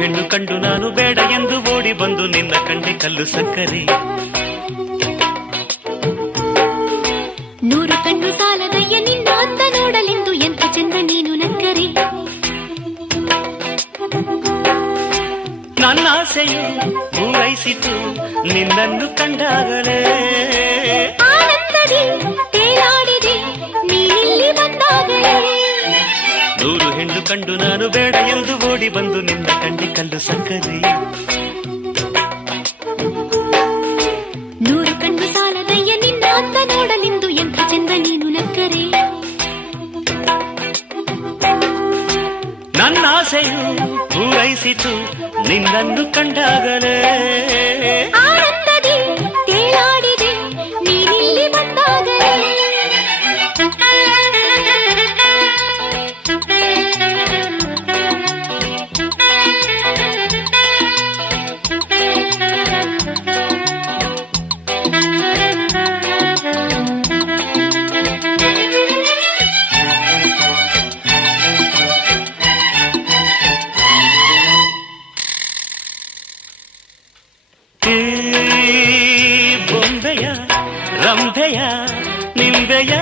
ಹೆಣ್ಣು ಕಂಡು ನಾನು ಬೇಡ ಎಂದು ಓಡಿ ಬಂದು ನಿನ್ನ ಕಂಡೆ ಕಲ್ಲು ಸಕ್ಕರೆ. 100 ಕಣ್ಣು ಸಾಲದಯ್ಯ ನಿನ್ನ ಅಂದ ನೋಡಲೆಂದು ಎಂತ ಚಂದ ನೀನು ನಕ್ಕರೆ. ನನ್ನ ಆಸೆಯು ಪೂರೈಸಿತು ನಿನ್ನನ್ನು ಕಂಡಾಗಲೇ. ಆನಂದದಿ ತೇಲಾಡಿದೆ ನೀನಿಲ್ಲಿ ಬಂದಾಗಲೇ. 100 ಹೆಣ್ಣು ಕಂಡು ನಾನು ಬೇಡ ಎಂದು ಓಡಿ ಬಂದು ನಿನ್ನ ಕಂಡೆ ಕಲ್ಲು ಸಕ್ಕರೆ. 100 ಕಣ್ಣು ಸಾಲದಯ್ಯ ನಿನ್ನ ಅಂದ ನೋಡಲೆಂದು ಎಂತ ಚಂದ ನೀನು ನಕ್ಕರೆ. ನನ್ನ ಆಸೆಯು ಪೂರೈಸಿತು ನಿನ್ನನ್ನು ಕಂಡಾಗಲೇ. ಆನಂದದಿ ತೇಲಾಡಿದೆ ನೀನಿಲ್ಲಿ ಬಂದಾಗಲೇ. ಬೊಂಬೆಯ ರಂಭೆಯ ನಿಂಬೆಯ